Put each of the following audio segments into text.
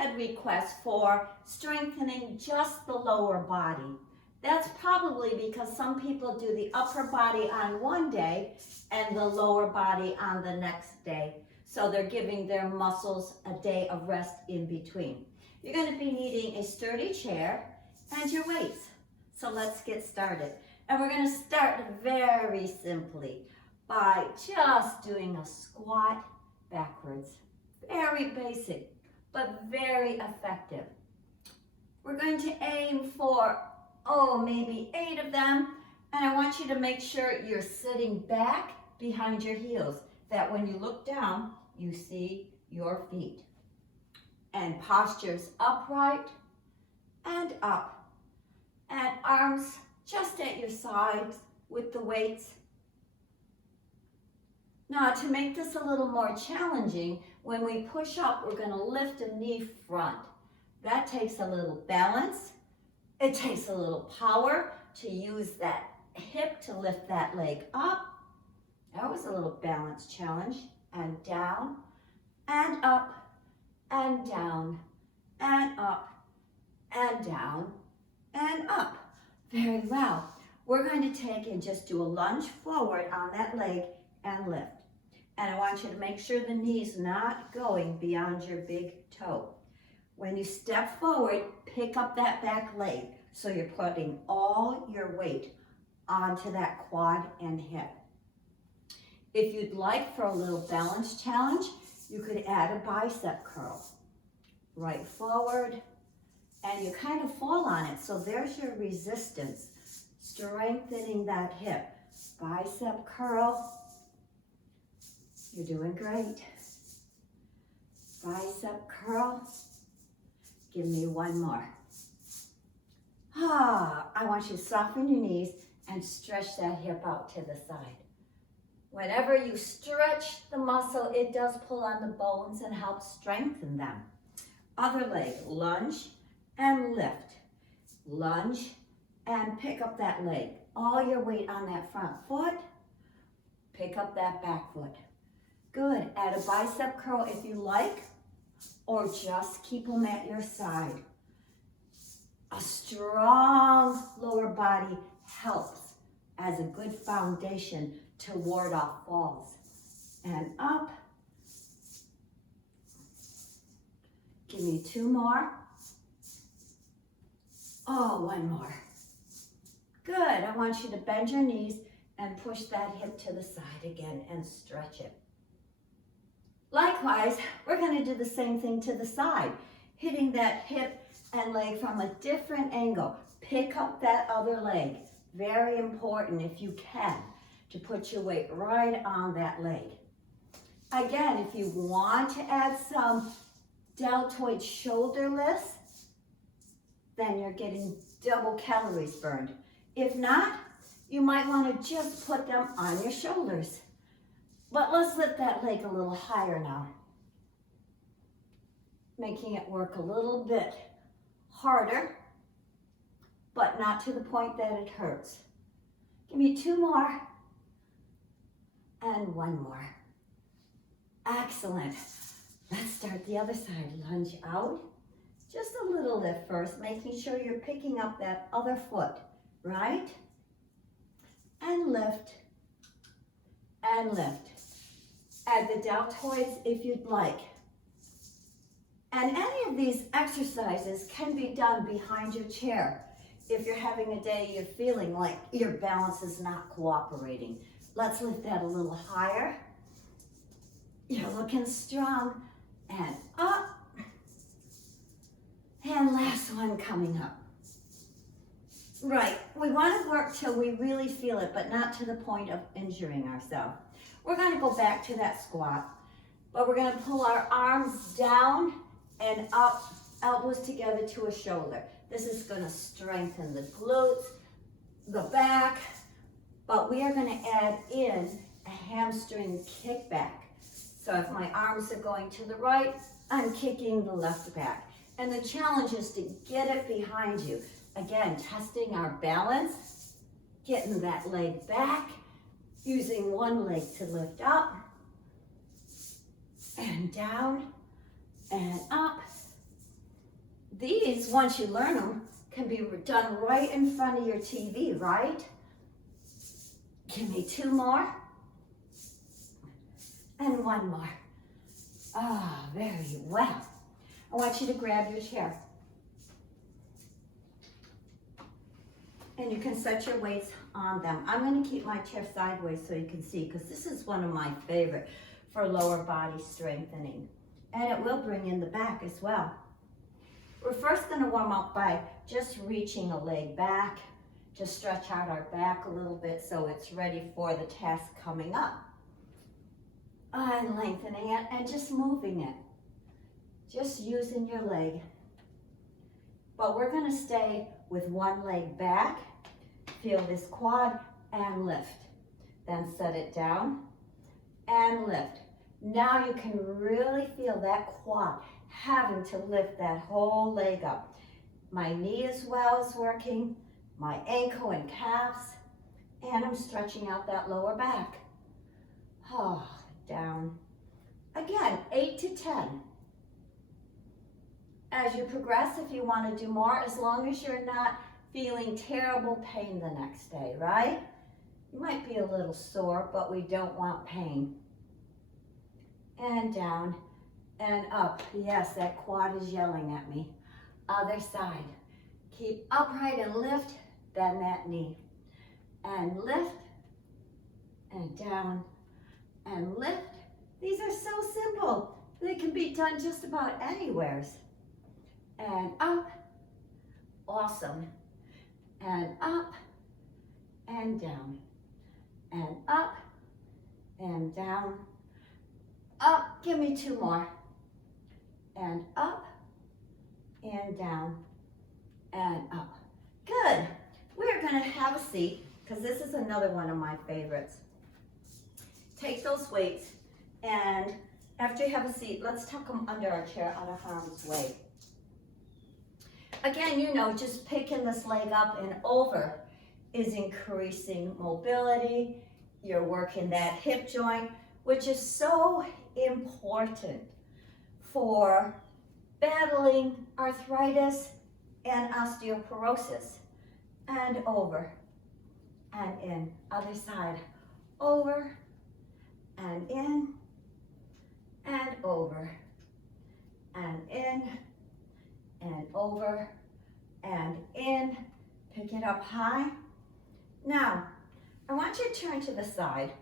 had requests for strengthening just the lower body. That's probably because some people do the upper body on one day and the lower body on the next day. So they're giving their muscles a day of rest in between. You're going to be needing a sturdy chair and your weights. So let's get started. And we're going to start very simply by just doing a squat backwards. Very basic, but very effective. We're going to aim for, maybe 8 of them. And I want you to make sure you're sitting back behind your heels, that when you look down, you see your feet. And postures upright and up. And arms just at your sides with the weights. Now, to make this a little more challenging, when we push up, we're going to lift a knee front. That takes a little balance. It takes a little power to use that hip to lift that leg up. That was a little balance challenge. And down, and up, and down, and up, and down, and up. Very well. We're going to take and just do a lunge forward on that leg and lift. And I want you to make sure the knee's not going beyond your big toe. When you step forward, pick up that back leg. So you're putting all your weight onto that quad and hip. If you'd like for a little balance challenge, you could add a bicep curl. Right forward, and you kind of fall on it. So there's your resistance, strengthening that hip. Bicep curl. You're doing great. Bicep curl. Give me one more. I want you to soften your knees and stretch that hip out to the side. Whenever you stretch the muscle, it does pull on the bones and help strengthen them. Other leg, lunge and lift. Lunge and pick up that leg. All your weight on that front foot. Pick up that back foot. Good. Add a bicep curl if you like, or just keep them at your side. A strong lower body helps as a good foundation to ward off falls. And up. Give me 2 more. One more. Good. I want you to bend your knees and push that hip to the side again and stretch it. Likewise, we're going to do the same thing to the side, hitting that hip and leg from a different angle. Pick up that other leg. Very important, if you can, to put your weight right on that leg. Again, if you want to add some deltoid shoulder lifts, then you're getting double calories burned. If not, you might want to just put them on your shoulders. But let's lift that leg a little higher now. Making it work a little bit harder, but not to the point that it hurts. Give me 2 more. And 1 more. Excellent. Let's start the other side. Lunge out. Just a little lift first, making sure you're picking up that other foot, right? And lift. And lift. Add the deltoids if you'd like. And any of these exercises can be done behind your chair. If you're having a day you're feeling like your balance is not cooperating. Let's lift that a little higher. You're looking strong. And up. And last one coming up. Right, we want to work till we really feel it, but not to the point of injuring ourselves. We're going to go back to that squat, but we're going to pull our arms down and up, elbows together to a shoulder. This is going to strengthen the glutes, the back, but we are going to add in a hamstring kickback. So if my arms are going to the right, I'm kicking the left back. And the challenge is to get it behind you. Again, testing our balance, getting that leg back, using one leg to lift up, and down, and up, These, once you learn them, can be done right in front of your TV, right? Give me 2 more. And 1 more. Ah, very well. I want you to grab your chair. And you can set your weights on them. I'm going to keep my chair sideways so you can see, because this is one of my favorite for lower body strengthening. And it will bring in the back as well. We're first going to warm up by just reaching a leg back. Just stretch out our back a little bit so it's ready for the task coming up. And lengthening it and just moving it. Just using your leg. But we're going to stay with one leg back. Feel this quad and lift. Then set it down and lift. Now you can really feel that quad having to lift that whole leg up. My knee as well is working, my ankle and calves, and I'm stretching out that lower back. Oh, down. Again, 8 to 10. As you progress, if you want to do more, as long as you're not feeling terrible pain the next day, right? You might be a little sore, but we don't want pain. And down and up. Yes, that quad is yelling at me. Other side. Keep upright and lift, bend that knee. And lift, and down, and lift. These are so simple. They can be done just about anywhere. And up. Awesome. And up, and down, and up, and down, up. Give me 2 more. And up, and down, and up. Good. We're going to have a seat, because this is another one of my favorites. Take those weights, and after you have a seat, let's tuck them under our chair out of harm's way. Again, you know, just picking this leg up and over is increasing mobility. You're working that hip joint, which is so important for battling arthritis and osteoporosis. And over and in. Other side. Over and in and over and in and over and in. Pick it up high. Now, I want you to turn to the side,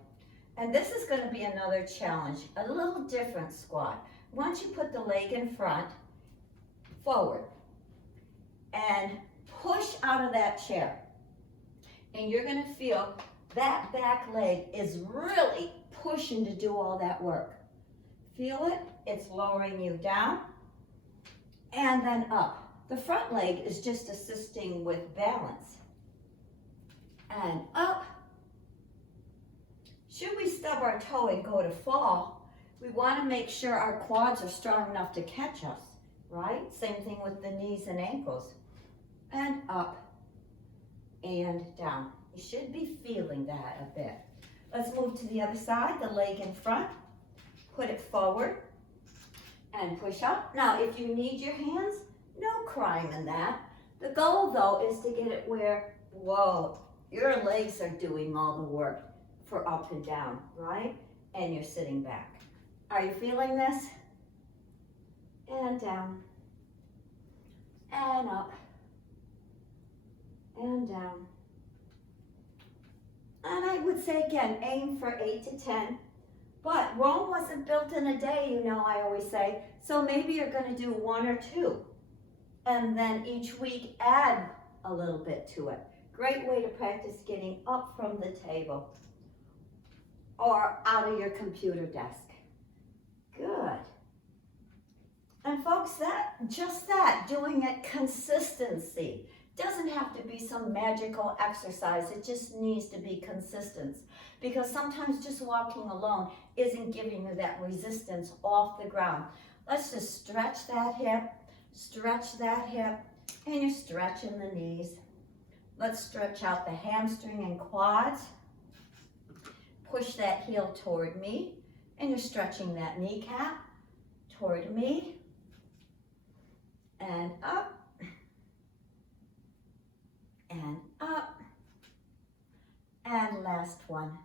and this is going to be another challenge, a little different squat. Once you put the leg in front, forward, and push out of that chair, and you're going to feel that back leg is really pushing to do all that work. Feel it? It's lowering you down. And then up. The front leg is just assisting with balance. And up. Should we stub our toe and go to fall, we want to make sure our quads are strong enough to catch us, right? Same thing with the knees and ankles. And up and down. You should be feeling that a bit. Let's move to the other side, the leg in front. Put it forward. And push up. Now, if you need your hands, no crime in that. The goal, though, is to get it where, whoa, your legs are doing all the work for up and down, right? And you're sitting back. Are you feeling this? And down. And up. And down. And I would say, again, aim for 8 to 10. But Rome wasn't built in a day, you know, I always say. So maybe you're going to do 1 or 2. And then each week add a little bit to it. Great way to practice getting up from the table or out of your computer desk. Good. And folks, doing it consistency. Doesn't have to be some magical exercise. It just needs to be consistent, because sometimes just walking alone isn't giving you that resistance off the ground. Let's just stretch that hip, and you're stretching the knees. Let's stretch out the hamstring and quads. Push that heel toward me, and you're stretching that kneecap toward me, and up, last one.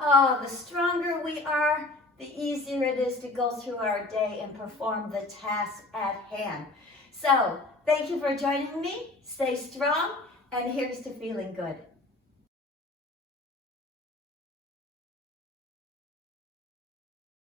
Oh, the stronger we are, the easier it is to go through our day and perform the task at hand. So, thank you for joining me. Stay strong, and here's to feeling good.